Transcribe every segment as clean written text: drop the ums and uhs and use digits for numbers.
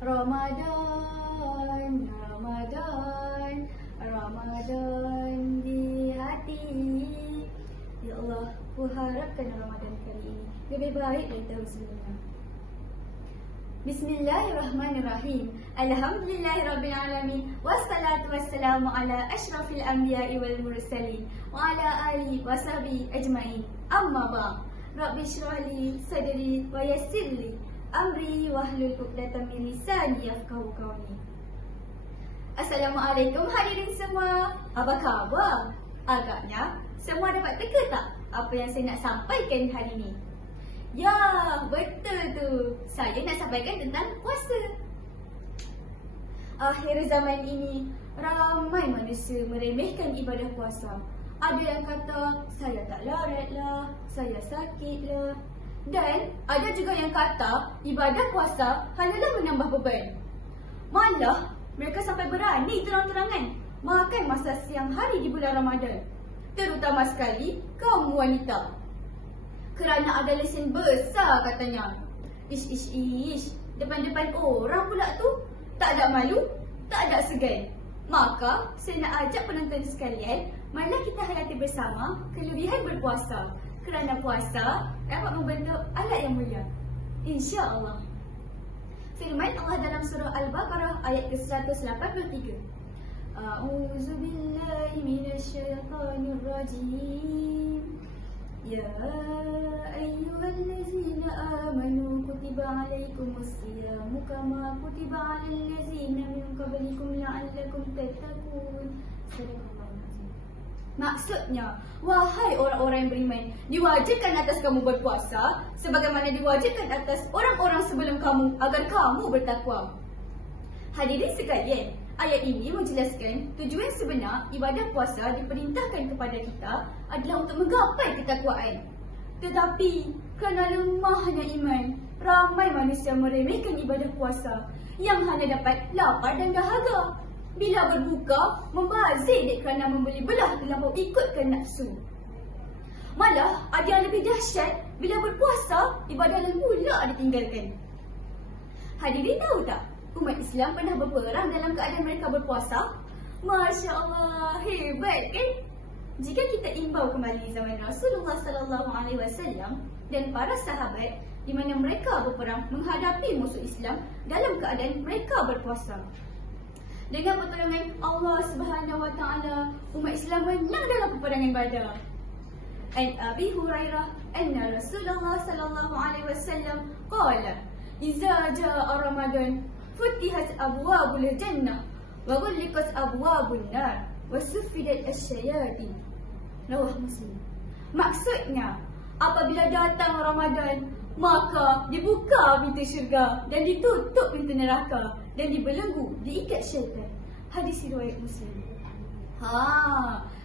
Ramadan, Ramadan, Ramadan di hati. Ya Allah, ku harapkan Ramadan kali ini lebih baik dari tahun sebelumnya. Bismillahirrahmanirrahim. Alhamdulillahirrabbilalamin. Wassalatu wassalamu ala ashrafil anbiya'i wal mursalin wa ala alihi wa sahbihi ajma'in. Amma ba'd. Rabbi shrahli sadri wa yassirli amri wahlul 'uqdatam min lisani yafqahu qawli. Assalamualaikum hadirin semua. Apa khabar? Agaknya semua dapat teka tak apa yang saya nak sampaikan hari ini? Ya, betul tu. Saya nak sampaikan tentang puasa. Akhir zaman ini, ramai manusia meremehkan ibadah puasa. Ada yang kata, saya tak larat lah, saya sakit lah. Dan ada juga yang kata, ibadah puasa hanyalah menambah beban. Malah, mereka sampai berani terang-terangan makan masa siang hari di bulan Ramadan. Terutama sekali kaum wanita. Kerana ada lesen besar katanya. Ish. Depan-depan orang pula tu. Tak ada malu, tak ada segan. Maka, saya nak ajak penonton sekalian, marilah kita hayati bersama kelebihan berpuasa. Kerana puasa dapat membentuk alat yang mulia. InsyaAllah. Firman Allah dalam surah Al-Baqarah ayat ke-183. A'udzubillahi minasyaitanirrajim. Ya ayyuhallazina amanu kutiba alaikumussiyamu kama kutiba alal ladzina min qablikum la'allakum tattaqun. Maksudnya, wahai orang-orang yang beriman, diwajibkan atas kamu berpuasa sebagaimana diwajibkan atas orang-orang sebelum kamu agar kamu bertakwa. Hadirin sekalian, ayat ini menjelaskan tujuan sebenar ibadah puasa diperintahkan kepada kita adalah untuk menggapai ketakwaan. Tetapi kerana lemahnya iman, ramai manusia meremehkan ibadah puasa yang hanya dapat lapar dan dahaga. Bila berbuka, membazir dek kerana membeli belah terlampau ikutkan nafsu. Malah ada yang lebih dahsyat, bila berpuasa, ibadah pula ditinggalkan. Hadirin tahu tak? Umat Islam pernah berperang dalam keadaan mereka berpuasa. Masya Allah, hebat kan? Jika kita imbau kembali zaman Rasulullah SAW dan para sahabat di mana mereka berperang menghadapi musuh Islam dalam keadaan mereka berpuasa. Dengan pertolongan Allah Subhanahu Wa Taala, umat Islam menang dalam peperangan Badar. An Abi Hurairah anna Rasulullah SAW qala, "Idza jaa Ramadan futihat abwabul jannah wa ghulqat abwabun nar wa suffidat asyayatin." Rawah Muslim. Maksudnya, apabila datang Ramadan, maka dibuka pintu syurga dan ditutup pintu neraka dan dibelenggu, diikat syaitan. Hadis riwayat Muslim.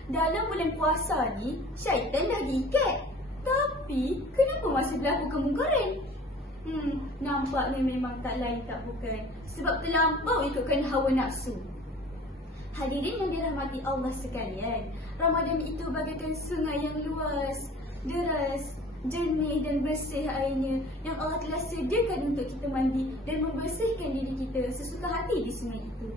Dalam bulan puasa ni, syaitan dah diikat. Tapi, kenapa masih berlaku kemungkaran? Nampaknya memang tak lain tak bukan sebab terlampau ikutkan hawa nafsu. Hadirin yang dirahmati Allah sekalian, Ramadan itu bagaikan sungai yang luas, deras, jernih dan bersih airnya yang Allah telah sediakan untuk kita mandi dan membersihkan diri kita sesuka hati di sungai itu.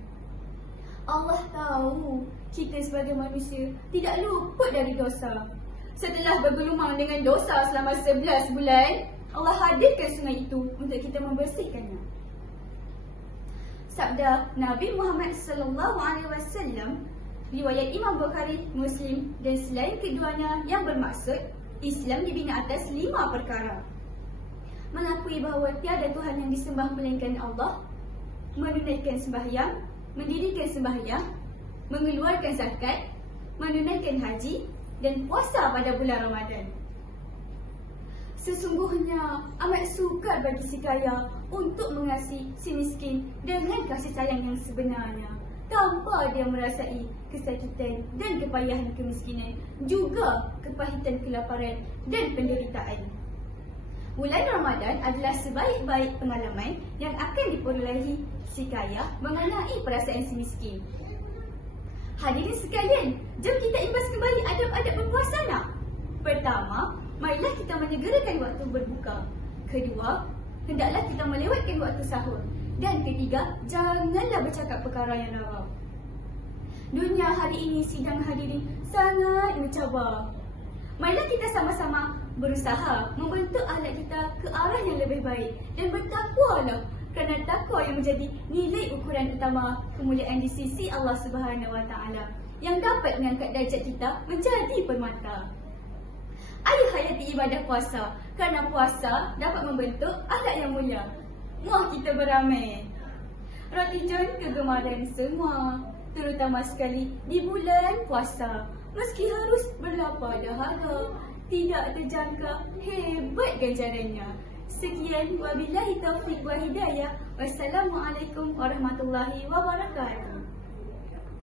Allah tahu kita sebagai manusia tidak luput dari dosa. Setelah bergelumang dengan dosa selama 11 bulan, Allah hadirkan sungai itu untuk kita membersihkannya. Sabda Nabi Muhammad SAW, riwayat Imam Bukhari, Muslim dan selain keduanya yang bermaksud Islam dibina atas 5 perkara. Mengakui bahawa tiada Tuhan yang disembah melainkan Allah, menunaikan sembahyang, mendirikan sembahyang, mengeluarkan zakat, menunaikan haji dan puasa pada bulan Ramadan. Sesungguhnya amat sukar bagi si kaya untuk mengasihi si miskin dengan kasih sayang yang sebenarnya, tanpa dia merasai kesakitan dan kepayahan kemiskinan, juga kepahitan kelaparan dan penderitaan. Bulan Ramadan adalah sebaik-baik pengalaman yang akan diperolehi si kaya mengenai perasaan si miskin. Hadirin sekalian, jom kita imbas kembali adab-adab berpuasa nak? Pertama, marilah kita menyegerakan waktu berbuka. Kedua, hendaklah kita melewatkan waktu sahur. Dan ketiga, janganlah bercakap perkara yang haram. Dunia hari ini, sidang hadirin, sangat mencabar. Marilah kita sama-sama berusaha membentuk ahlak kita ke arah yang lebih baik dan bertakwalah, kerana takwa yang menjadi nilai ukuran utama kemuliaan di sisi Allah Subhanahu Wa Taala yang dapat mengangkat darjat kita menjadi permata. Ayo hayati ibadah puasa, kerana puasa dapat membentuk ahlak yang mulia. Muah kita beramai. Roti john kegemaran semua, terutama sekali di bulan puasa. Meski harus berlapar dahaga, tidak terjangka hebat ganjarannya. Sekian, wabillahi taufiq wa hidayah. Wassalamualaikum warahmatullahi wabarakatuh.